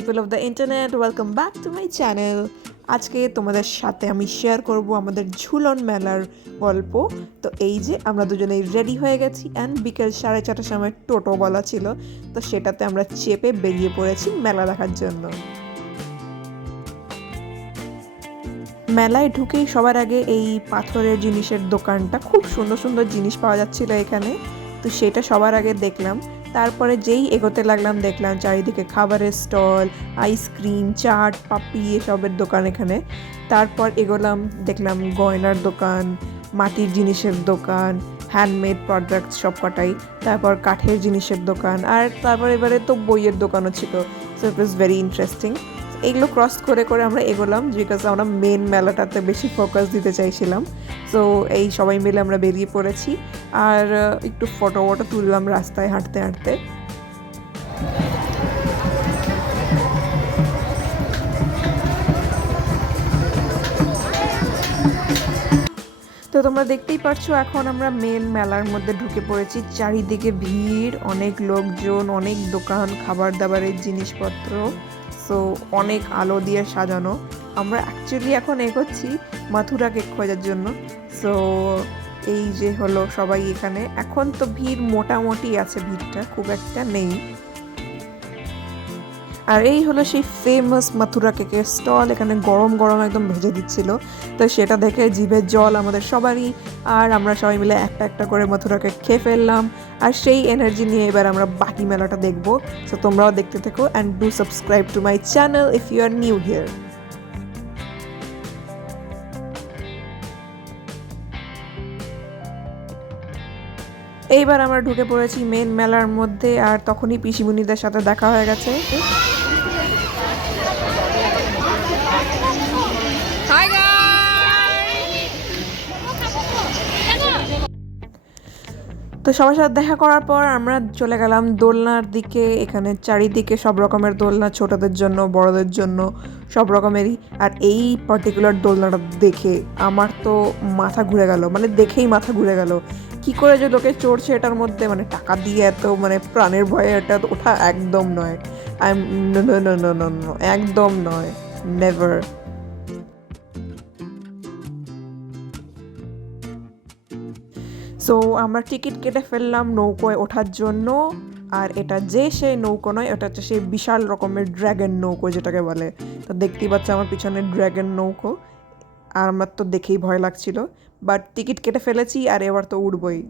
people of the internet, welcome back to my channel. আজকে তোমাদের সাথে আমি শেয়ার করব আমাদের ঝুলন মেলার গল্প। তো এই যে আমরা দুজনেই রেডি হয়ে গেছি অ্যান্ড বিকেল 4:30টার সময় টোটো বলা ছিল, তো সেটাতে আমরা চেপে বেরিয়ে পড়েছি মেলা দেখার জন্য। মেলায় ঢুকেই সবার আগে এই পাথরের জিনিসের দোকানটা, খুব সুন্দর সুন্দর জিনিস পাওয়া যাচ্ছিল এখানে, তো সেটা সবার আগে দেখলাম। তারপরে যেই এগোতে লাগলাম দেখলাম চারিদিকে খাবারের স্টল, আইসক্রিম, চাট, পাপড়ি এসবের দোকান এখানে। তারপর এগোলাম, দেখলাম গয়নার দোকান, মাটির জিনিসের দোকান, হ্যান্ডমেড প্রোডাক্টস সব কটাই, তারপর কাঠের জিনিসের দোকান, আর তারপর এবারে তো বইয়ের দোকানও ছিল। So it was very interesting. এগুলো ক্রস করে করে আমরা এগোলাম, বিকজ আমরা মেন মেলাটাতে বেশি ফোকাস দিতে চাইছিলাম। সো এই সবাই মিলে আমরা বেরিয়ে পড়েছি আর একটু ফটো তুললাম রাস্তায় হাঁটতে হাঁটতে। তো তোমরা দেখতেই পারছো এখন আমরা মেন মেলার মধ্যে ঢুকে পড়েছি। চারিদিকে ভিড়, অনেক লোকজন, অনেক দোকান, খাবার দাবারের জিনিসপত্র, সো অনেক আলো দিয়ে সাজানো। আমরা অ্যাকচুয়ালি এখন এগোচ্ছি মথুরা কেক খোঁজার জন্য। সো এই যে হলো সবাই এখানে। এখন তো ভিড় মোটামুটি আছে, ভিড়টা খুব একটা নেই। আর এই হলো সেই ফেমাস মথুরা কেকের স্টল। এখানে গরম গরম একদম ভেজে দিচ্ছিল, তো সেটা দেখে জিভের জল আমাদের সবারই। আর আমরা সবাই মিলে একটা একটা করে মথুরা কেক খেয়ে ফেললাম। আর সেই এনার্জি নিয়ে এবার আমরা বাকি মেলাটা দেখবো। সো তোমরাও দেখতে থেকো and do subscribe to my channel if you are new here. এইবার আমরা ঢুকে পড়েছি মেন মেলার মধ্যে, আর তখনই পিসিমণিদের সাথে দেখা হয়ে গেছে। তো সবার সাথে দেখা করার পর আমরা চলে গেলাম দোলনার দিকে। এখানে চারিদিকে সব রকমের দোলনা, ছোটদের জন্য, বড়দের জন্য, সব রকমেরই। আর এই পার্টিকুলার দোলনাটা দেখে আমার তো মাথা ঘুরে গেল, মানে দেখেই মাথা ঘুরে গেল। কি করে যে লোকে চড়ছে এটার মধ্যে, মানে টাকা দিয়ে এত, মানে প্রাণের ভয়ে এটা ওঠা একদম নয়। একদম নয়, নেভার। সো আমরা টিকিট কেটে ফেললাম নৌকোয় ওঠার জন্য। আর এটা যে সেই নৌকো নয়, এটা হচ্ছে সেই বিশাল রকমের ড্র্যাগন নৌকো যেটাকে বলে। তো দেখতেই পাচ্ছি আমার পিছনে ড্র্যাগন নৌকো, আর আমার তো দেখেই ভয় লাগছিল, বাট টিকিট কেটে ফেলেছি আর এবার তো উঠবই।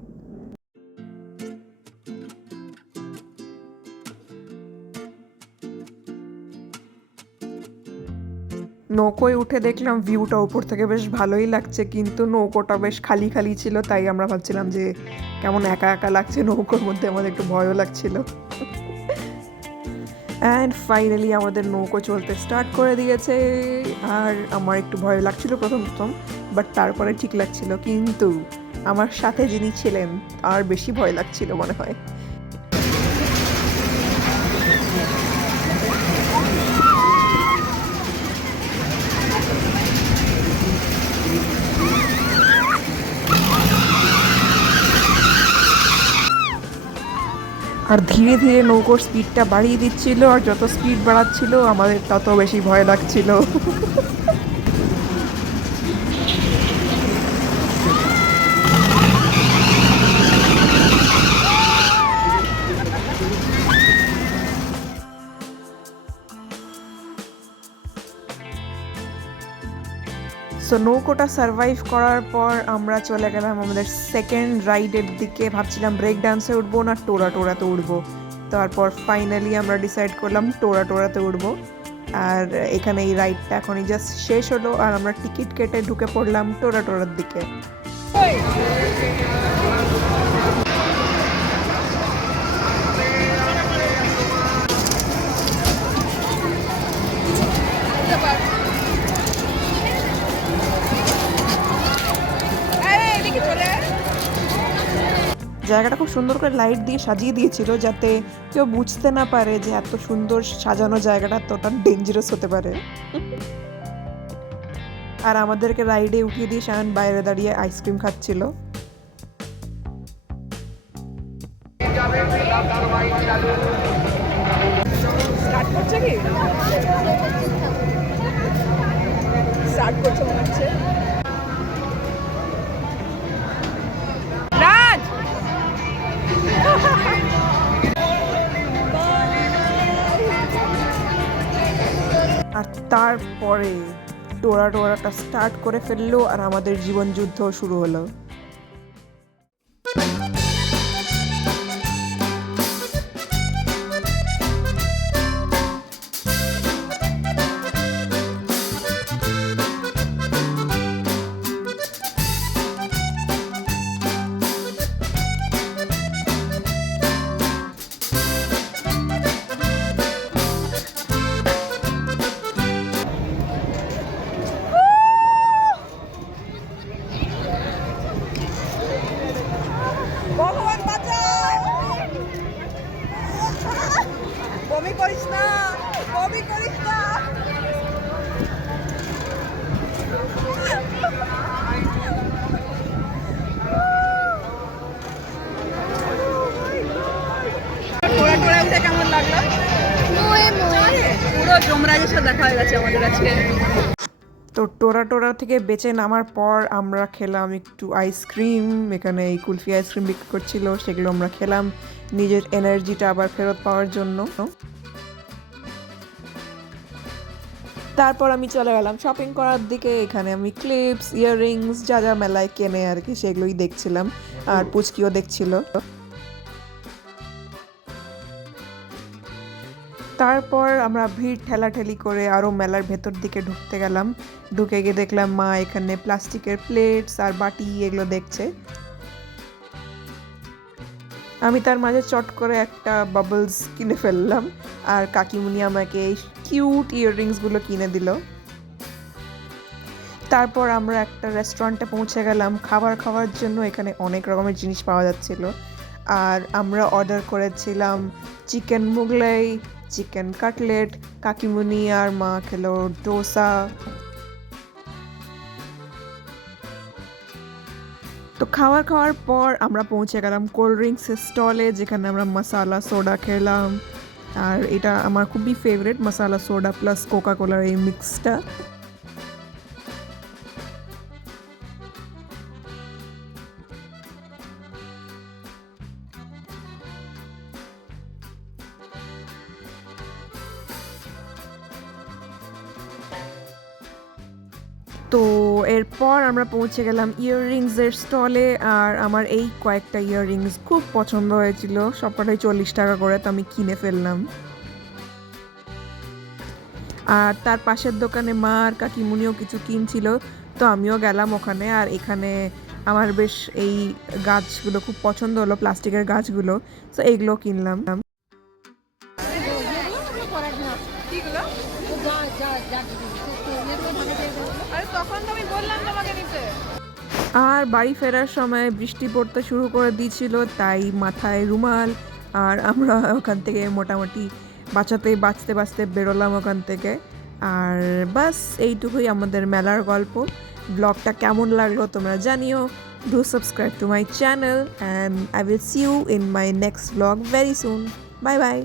নৌকোয় উঠে দেখলাম ভিউটা উপর থেকে বেশ ভালোই লাগছে, কিন্তু নৌকোটা বেশ খালি খালি ছিল, তাই আমরা ভাবছিলাম যে কেমন একা একা লাগছে নৌকোর মধ্যে, আমাদের একটু ভয়ও লাগছিল। অ্যান্ড ফাইনালি আমাদের নৌকো চলতে স্টার্ট করে দিয়েছে। আর আমার একটু ভয় লাগছিল প্রথম প্রথম, বাট তারপরে ঠিক লাগছিল। কিন্তু আমার সাথে যিনি ছিলেন আর বেশি ভয় লাগছিল মনে হয়। আর ধীরে ধীরে নৌকোর স্পিডটা বাড়িয়ে দিচ্ছিল, আর যত স্পিড বাড়াচ্ছিল আমাদের তত বেশি ভয় লাগছিল। সো নৌকোটা সার্ভাইভ করার পর আমরা চলে গেলাম আমাদের সেকেন্ড রাইডের দিকে। ভাবছিলাম ব্রেক ডান্সে উঠবো না টোরাতে উঠবো। তারপর ফাইনালি আমরা ডিসাইড করলাম টোরাতে উঠবো। আর এখানে এই রাইডটা এখনই জাস্ট শেষ হলো, আর আমরা টিকিট কেটে ঢুকে পড়লাম টোরার দিকে। জায়গাটা খুব সুন্দর করে লাইট দিয়ে সাজিয়ে দিয়েছিল, যাতে কেউ বুঝতে না পারে যে এত সুন্দর সাজানো জায়গাটা এতটা ডেঞ্জারাস হতে পারে। আর আমাদেরকে রাইডে উঠিয়ে দিয়ে শায়ন বাইরে দাঁড়িয়ে আইসক্রিম খাচ্ছিল। স্টার্ট করছে কি? স্টার্ট করছে মনে হচ্ছে। রাজ আর তারপরে টোরাটা স্টার্ট করে ফেললো আর আমাদের জীবন যুদ্ধ শুরু হলো। ভগবান বাঁচাও, বমি করিস না, বমি করিস না। টোরা উঠে কেমন লাগলো? পুরো যমরাজের সাথে দেখা হয়ে গেছে আমাদের আজকে। তো টোরা থেকে বেঁচে নামার পর আমরা খেলাম একটু আইসক্রিম। এখানে এই কুলফি আইসক্রিম বিক্রি করছিল, সেগুলো আমরা খেলাম নিজের এনার্জিটা আবার ফেরত পাওয়ার জন্য। তারপর আমি চলে গেলাম শপিং করার দিকে। এখানে আমি ক্লিপস, ইয়াররিংস যা যা মেলায় কেনে আর কি সেগুলোই দেখছিলাম, আর পুচকিও দেখছিল। তারপর আমরা ভিড় ঠেলাঠেলি করে আরও মেলার ভেতর দিকে ঢুকতে গেলাম। ঢুকে গিয়ে দেখলাম মা এখানে প্লাস্টিকের প্লেটস আর বাটি এগুলো দেখছে। আমি তার মাঝে চট করে একটা বাবলস কিনে ফেললাম, আর কাকিমুনি আমাকে এই কিউট ইয়াররিংসগুলো কিনে দিল। তারপর আমরা একটা রেস্টুরেন্টে পৌঁছে গেলাম খাবার খাওয়ার জন্য। এখানে অনেক রকমের জিনিস পাওয়া যাচ্ছিল, আর আমরা অর্ডার করেছিলাম চিকেন মোগলাই, চিকেন কাটলেট, কাকিমুনি আর মা খেলো ডোসা। তো খাওয়ার পর আমরা পৌঁছে গেলাম কোল্ড ড্রিঙ্কসের স্টলে, যেখানে আমরা মশালা সোডা খেলাম। আর এটা আমার খুবই ফেভারিট, মশালা সোডা প্লাস কোকা কোলার এই মিক্সটা। তো এরপর আমরা পৌঁছে গেলাম ইয়াররিংসের স্টলে, আর আমার এই কয়েকটা ইয়াররিংস খুব পছন্দ হয়েছিল, সবকটাই 40 টাকা করে, তো আমি কিনে ফেললাম। আর তার পাশের দোকানে মা আর কাকিমুনিও কিছু কিনছিল, তো আমিও গেলাম ওখানে। আর এখানে আমার বেশ এই গাছগুলো খুব পছন্দ হলো, প্লাস্টিকের গাছগুলো, তো এইগুলো কিনলাম। আর বাড়ি ফেরার সময় বৃষ্টি পড়তে শুরু করে দিয়েছিল, তাই মাথায় রুমাল, আর আমরা ওখান থেকে মোটামুটি বাঁচতে বাঁচতে বেরোলাম ওখান থেকে। আর বাস এইটুকুই আমাদের মেলার গল্প। ব্লগটা কেমন লাগলো তোমরা জানিও। Do subscribe to my channel and I will see you in my next blog very soon. Bye by.